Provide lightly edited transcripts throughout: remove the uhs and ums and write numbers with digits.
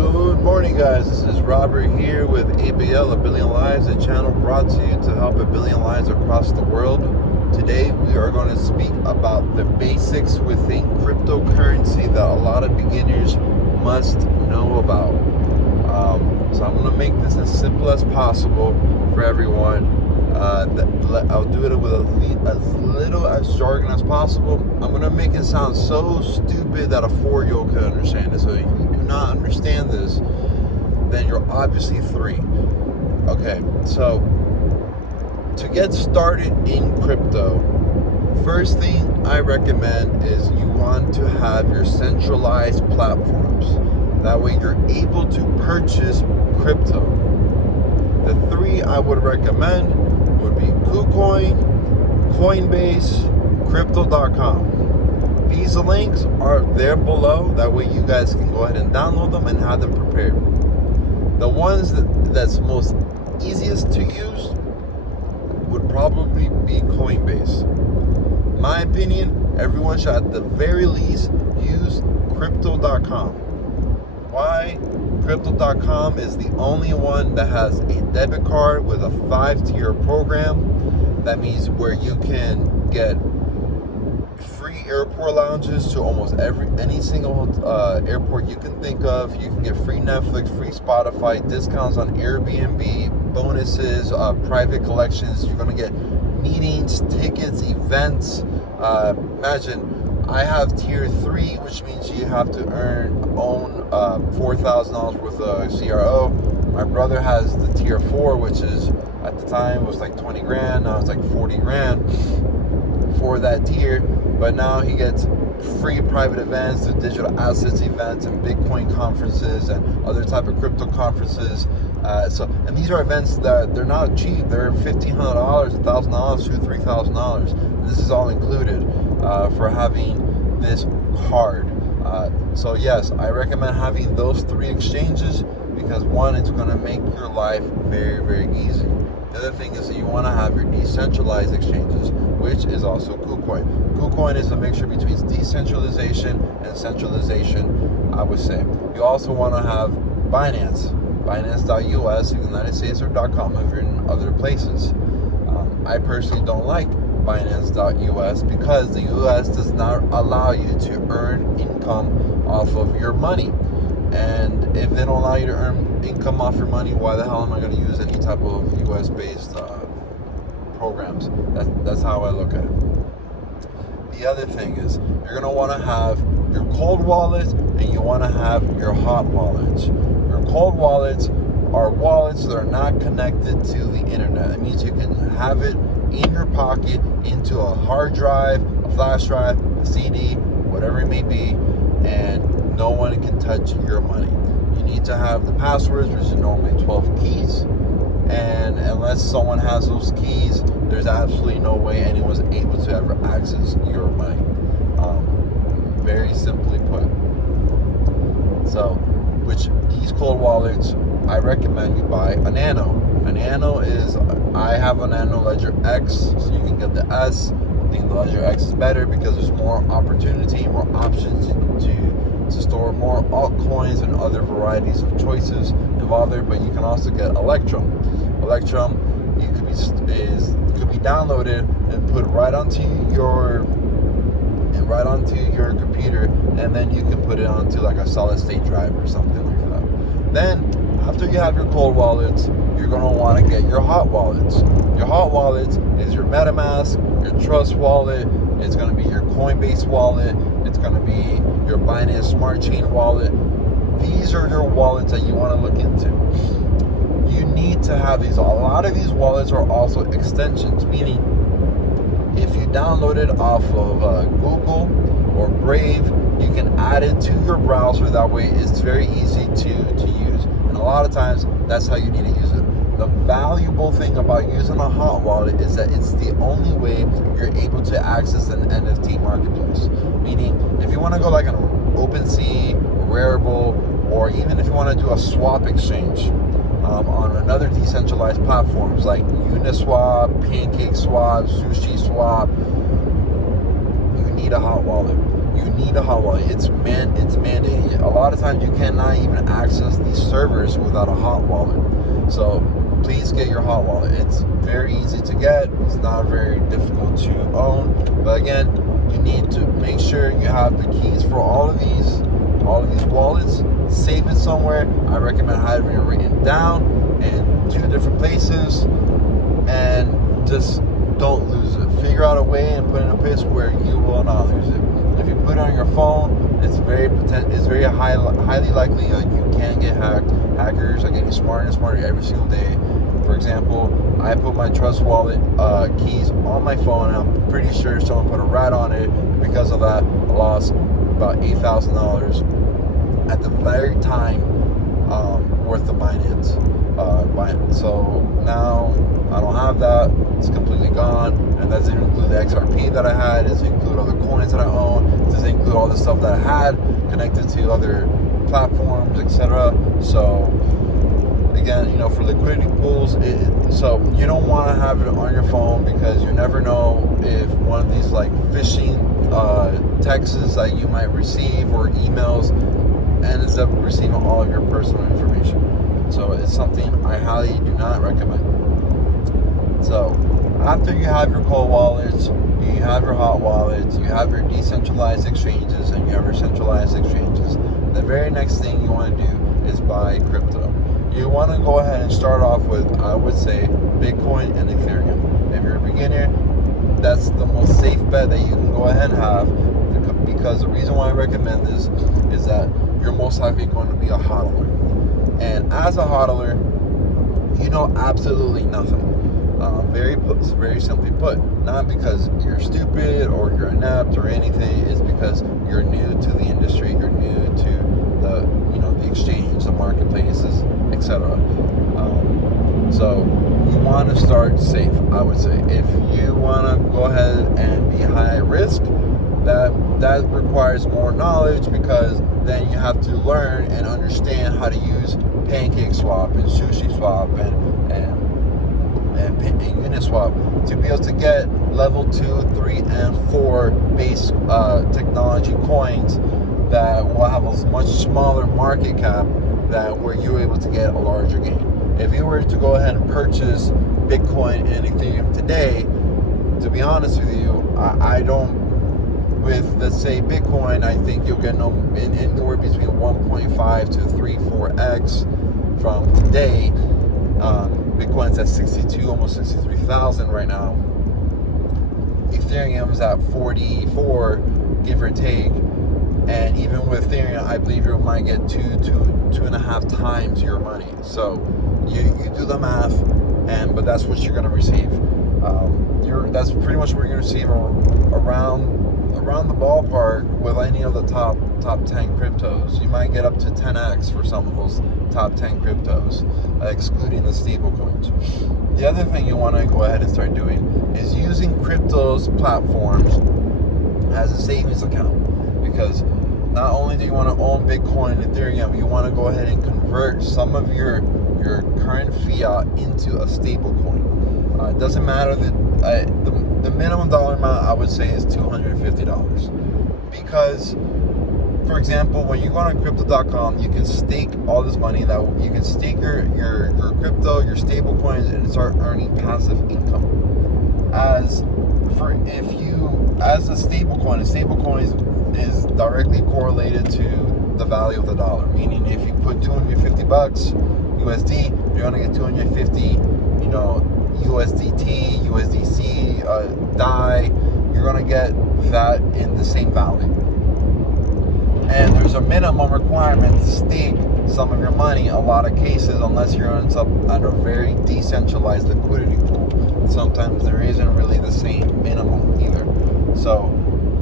Good morning, guys. This is Robert here with ABL, A Billion Lives, a channel brought to you to help a billion lives across the world. Today, we are going to speak about the basics within cryptocurrency that a lot of beginners must know about. So I'm going to make this as simple as possible for everyone. I'll do it with as little as jargon as possible. I'm going to make it sound so stupid that a 4-year-old can understand it. So if you do not understand this, then you're obviously 3. Okay, so to get started in crypto, first thing I recommend is you want to have your centralized platforms. That way you're able to purchase crypto. The 3 I would recommend would be KuCoin, Coinbase, Crypto.com. These links are there below. That way you guys can go ahead and download them and have them prepared. The ones that's most easiest to use would probably be Coinbase. My opinion, everyone should at the very least use Crypto.com. Why? Crypto.com is the only one that has a debit card with a 5-tier program. That means where you can get free airport lounges to almost any single airport you can think of. You can get free Netflix, free Spotify, discounts on Airbnb, bonuses, private collections. You're going to get meetings, tickets, events. Imagine I have tier 3, which means you have to own $4,000 worth of CRO. My brother has the tier 4, which is at the time was like 20 grand. Now it's like 40 grand for that tier. But now he gets free private events, the digital assets events, and Bitcoin conferences and other type of crypto conferences. And these are events that they're not cheap. They're $1,500, $1,000, $2,000, $3,000. This is all included for having this card. So yes, I recommend having those 3 exchanges because one, it's going to make your life very, very easy. The other thing is that you want to have your decentralized exchanges, which is also KuCoin. KuCoin is a mixture between decentralization and centralization, I would say. You also want to have Binance, Binance.us in the United States, or .com if you're in other places. I personally don't like Binance.us because the US does not allow you to earn income off of your money. And if they don't allow you to earn income off your money, why the hell am I going to use any type of US-based programs? That's how I look at it. The other thing is you're going to want to have your cold wallets and you want to have your hot wallets. Your cold wallets are wallets that are not connected to the internet. It means you can have it in your pocket into a hard drive, a flash drive, a CD, whatever it may be, and no one can touch your money. You need to have the passwords, which is normally 12 keys, and unless someone has those keys, there's absolutely no way anyone's able to ever access your money. Very simply put. So, these cold wallets, I recommend you buy a Nano. A Nano is, I have a Nano Ledger X, so you can get the S. I think the Ledger X is better because there's more opportunity, more options to store more altcoins and other varieties of choices involved there. But you can also get Electrum. Electrum, could be downloaded and put right onto your computer, and then you can put it onto like a solid state drive or something like that. Then after you have your cold wallets, you're going to want to get your hot wallets. Your hot wallets is your MetaMask, your Trust wallet, it's going to be your Coinbase wallet, it's going to be your Binance Smart Chain wallet. These are your wallets that you want to look into. You need to have these. A lot of these wallets are also extensions, meaning if you download it off of Google or Brave, you can add it to your browser. That way it's very easy to use. And a lot of times, that's how you need to use it. The valuable thing about using a hot wallet is that it's the only way you're able to access an NFT marketplace. Meaning, if you want to go like an OpenSea, Rarible, or even if you want to do a swap exchange on another decentralized platforms like Uniswap, PancakeSwap, SushiSwap, you need a hot wallet. You need a hot wallet. It's mandated. A lot of times you cannot even access these servers without a hot wallet. So please get your hot wallet. It's very easy to get. It's not very difficult to own. But again, you need to make sure you have the keys for all of these wallets. Save it somewhere. I recommend having it written down in 2 different places, and just don't lose it. Figure out a way and put it in a place where you will not lose it. If you put it on your phone, it's very highly likely that you can get hacked. Hackers are getting smarter and smarter every single day. For example, I put my Trust Wallet keys on my phone, and I'm pretty sure someone put a rat on it. Because of that, I lost about $8,000 at the very time worth of Binance. So now I don't have that. It's completely gone, and that doesn't include the XRP that I had. It doesn't include other coins that I own. It doesn't include all the stuff that I had connected to other platforms, etc. So again, for liquidity pools, so you don't want to have it on your phone, because you never know if one of these like phishing texts that you might receive or emails ends up receiving all of your personal information. So it's something I highly do not recommend. So after you have your cold wallets, you have your hot wallets, you have your decentralized exchanges, and you have your centralized exchanges, the very next thing you want to do is buy crypto. You want to go ahead and start off with, I would say, Bitcoin and Ethereum. If you're a beginner, that's the most safe bet that you can go ahead and have, because the reason why I recommend this is that you're most likely going to be a hodler. And as a hodler, you know absolutely nothing. Very simply put, not because you're stupid or you're inept or anything. It's because you're new to the industry, you're new to the exchange, the marketplaces, etc. So you want to start safe, I would say. If you want to go ahead and be high risk, that requires more knowledge, because then you have to learn and understand how to use PancakeSwap and SushiSwap and Uniswap to be able to get level 2, 3, and 4 base technology coins that will have a much smaller market cap, that where you're able to get a larger gain. If you were to go ahead and purchase Bitcoin and Ethereum today, to be honest with you, I don't. With, let's say, Bitcoin, I think you'll get anywhere between 1.5 to 3-4x from today. Bitcoin's at 62, almost 63,000 right now. Ethereum's at 44, give or take. And even with Ethereum, I believe you might get 2.5 times your money. So you do the math, but that's what you're going to receive. That's pretty much what you're going to receive around the ballpark with any of the top 10 cryptos. You might get up to 10x for some of those top 10 cryptos, excluding the stable coins. The other thing you want to go ahead and start doing is using cryptos platforms as a savings account, because not only do you want to own Bitcoin and Ethereum, you want to go ahead and convert some of your current fiat into a stable coin. It doesn't matter the minimum dollar amount, I would say, is $250, because, for example, when you go on crypto.com, you can stake all this money. That you can stake your crypto, your stable coins, and start earning passive income. As a stable coin is directly correlated to the value of the dollar. Meaning, if you put $250 USD, you're gonna get 250, USDT, USDC, DAI, you're going to get that in the same value. And there's a minimum requirement to stake some of your money in a lot of cases, unless you're on a very decentralized liquidity pool. Sometimes there isn't really the same minimum either. So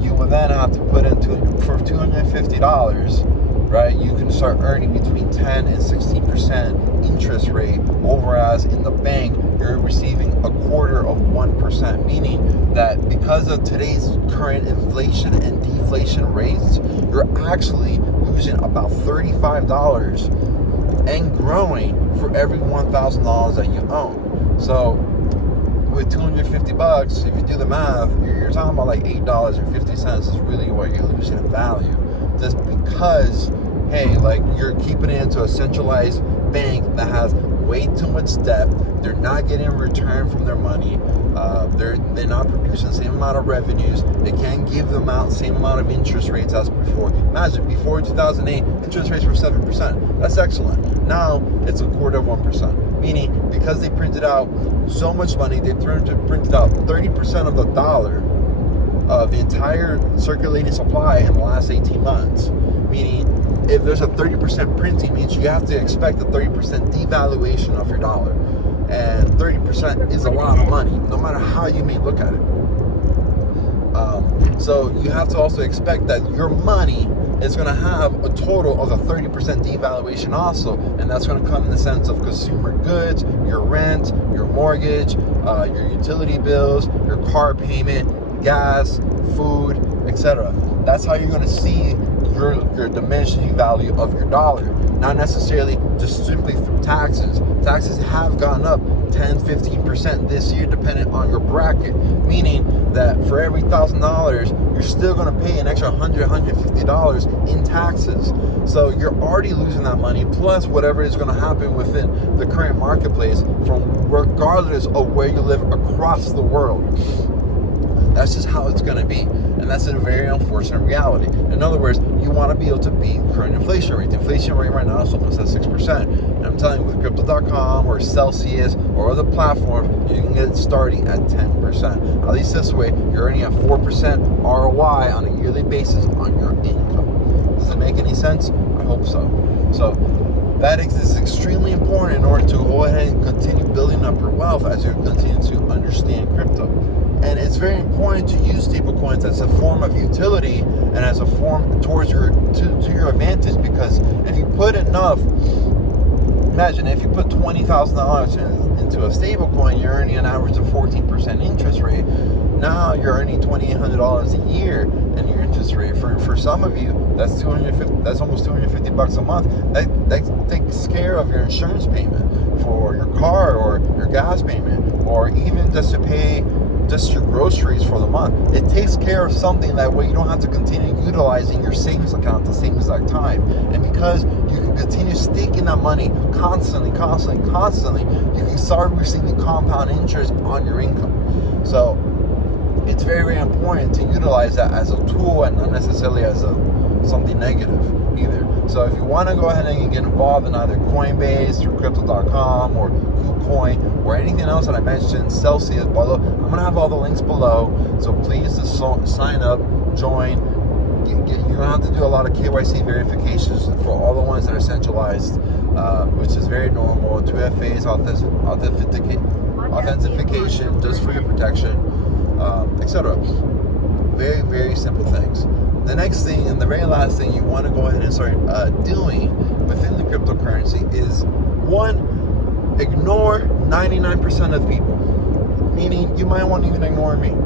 you will then have to put into, for $250, right, you can start earning between 10 and 16% interest rate, whereas in the bank you're receiving 0.25%, meaning that because of today's current inflation and deflation rates, you're actually losing about $35 and growing for every $1,000 that you own. So with $250, if you do the math, you're talking about like $8.50 is really what you're losing in value, just because hey, like, you're keeping it into a centralized bank that has way too much debt. They're not getting a return from their money. They're not producing the same amount of revenues. They can't give them out the same amount of interest rates as before. Imagine, before 2008, interest rates were 7%. That's excellent. Now, it's a quarter of 1%. Meaning, because they printed out so much money, they printed out 30% of the dollar of the entire circulating supply in the last 18 months. Meaning, if there's a 30% printing, means you have to expect a 30% devaluation of your dollar. And 30% is a lot of money, no matter how you may look at it. So you have to also expect that your money is going to have a total of a 30% devaluation also. And that's going to come in the sense of consumer goods, your rent, your mortgage, your utility bills, your car payment, gas, food, etc. That's how you're going to see your diminishing value of your dollar. Not necessarily just simply through taxes. Taxes have gone up 10, 15% this year, depending on your bracket. Meaning that for every $1,000, you're still going to pay an extra $100, $150 in taxes. So you're already losing that money, plus whatever is going to happen within the current marketplace, from regardless of where you live across the world. That's just how it's going to be. And that's a very unfortunate reality. In other words, you want to be able to beat current inflation rate. The inflation rate right now is almost at 6%. And I'm telling you, with Crypto.com or Celsius or other platforms, you can get it starting at 10%. At least this way, you're earning a 4% ROI on a yearly basis on your income. Does it make any sense? I hope so. So that is extremely important in order to go ahead and continue building up your wealth as you continue to understand crypto. And it's very important to use stablecoins as a form of utility and as a form towards to your advantage, because if you put enough, imagine if you put $20,000 into a stablecoin, you're earning an average of 14% interest rate. Now you're earning $2,800 a year in your interest rate. For some of you, that's almost $250 a month. That takes care of your insurance payment for your car or your gas payment, or even just to pay just your groceries for the month. It takes care of something that way you don't have to continue utilizing your savings account at the same exact time. And because you can continue staking that money constantly, you can start receiving compound interest on your income. So it's very, very important to utilize that as a tool and not necessarily as something negative either. So if you want to go ahead and get involved in either Coinbase or Crypto.com or KuCoin or anything else that I mentioned, Celsius, below, I'm going to have all the links below. So please just sign up, join. You don't have to do a lot of KYC verifications for all the ones that are centralized, which is very normal. 2FAs, authentication, just for your protection, etc. Very, very simple things. The next thing and the very last thing you want to go ahead and start doing within the cryptocurrency is, one, ignore 99% of people. Meaning, you might want to even ignore me,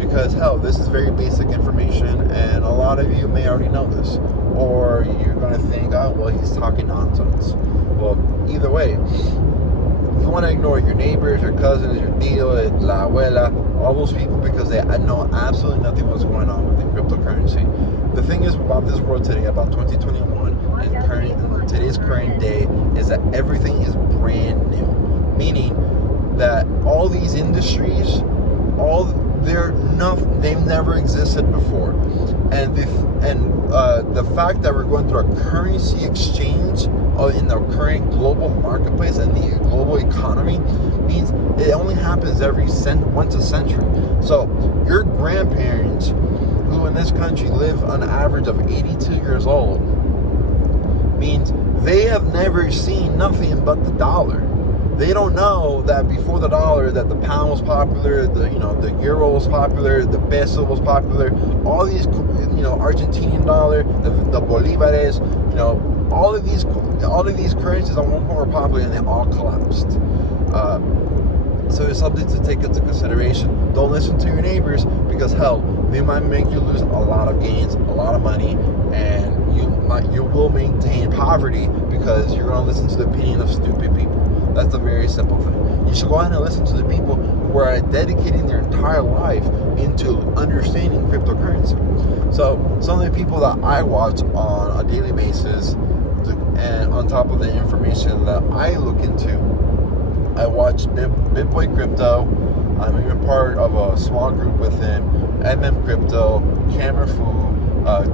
because hell, this is very basic information and a lot of you may already know this, or you're going to think, oh well, he's talking nonsense. Well, either way, you want to ignore your neighbors, your cousins, your tío, la abuela, all those people, because they know absolutely nothing what's going on within cryptocurrency. The thing is about this world today, about 2021 and today's current day, is that everything is brand new. Meaning that all these industries, they've never existed before, and the fact that we're going through a currency exchange in the current global marketplace and the global economy means it only happens once a century. So your grandparents, who in this country live on an average of 82 years old, means they have never seen nothing but the dollar. They don't know that before the dollar, that the pound was popular, the euro was popular, the peso was popular, all these, Argentinian dollar, the bolivares, all of these currencies at one point were popular and they all collapsed. So it's something to take into consideration. Don't listen to your neighbors, because hell, they might make you lose a lot of gains, a lot of money, and you will maintain poverty because you're going to listen to the opinion of stupid people. That's a very simple thing. You should go ahead and listen to the people who are dedicating their entire life into understanding cryptocurrency. So some of the people that I watch on a daily basis on top of the information that I look into. I watch BitBoy Crypto. I'm even part of a small group with him. MM Crypto, Cameron Fu,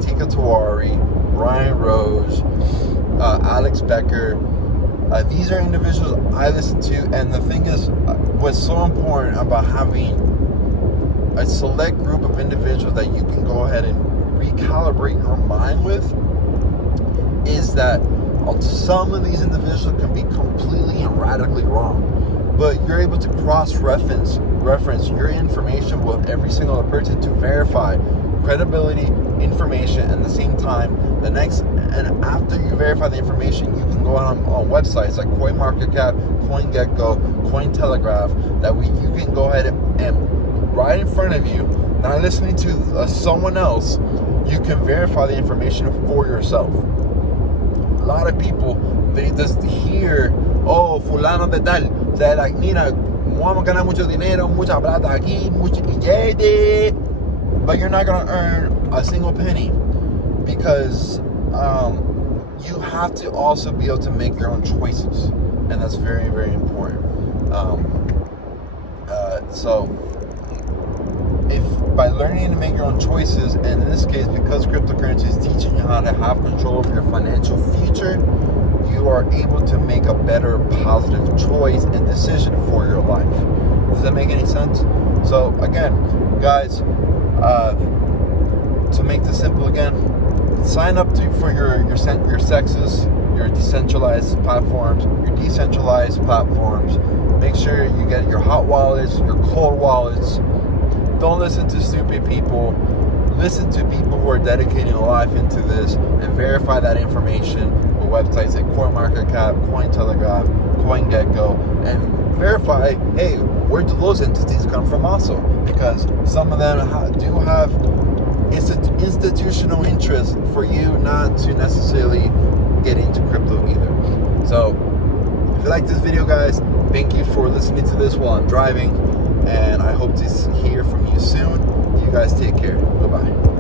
Tika Tawari, Ryan Rose, Alex Becker. These are individuals I listen to, and the thing is, what's so important about having a select group of individuals that you can go ahead and recalibrate your mind with is that some of these individuals can be completely and radically wrong, but you're able to cross-reference your information with every single person to verify credibility, information, and at the same time, and after you verify the information, you can go on websites like CoinMarketCap, CoinGecko, Cointelegraph. That way you can go ahead and right in front of you, not listening to someone else, you can verify the information for yourself. A lot of people, they just hear, oh, fulano de tal. They're like, mira, vamos a ganar mucho dinero, mucha plata aquí, mucho billete. But you're not going to earn a single penny, because you have to also be able to make your own choices. And that's very, very important. So if by learning to make your own choices, and in this case, because cryptocurrency is teaching you how to have control of your financial future, you are able to make a better positive choice and decision for your life. Does that make any sense? So again, guys, to make this simple again, sign up for your sexes, your decentralized platforms, Make sure you get your hot wallets, your cold wallets. Don't listen to stupid people. Listen to people who are dedicating a life into this, and verify that information with websites like CoinMarketCap, Cointelegraph, CoinGecko, and verify, hey, where do those entities come from also? Because some of them do have institutional interest for you not to necessarily get into crypto either. So if you like this video, guys, thank you for listening to this while I'm driving, and I hope to hear from you soon. You guys take care. Goodbye.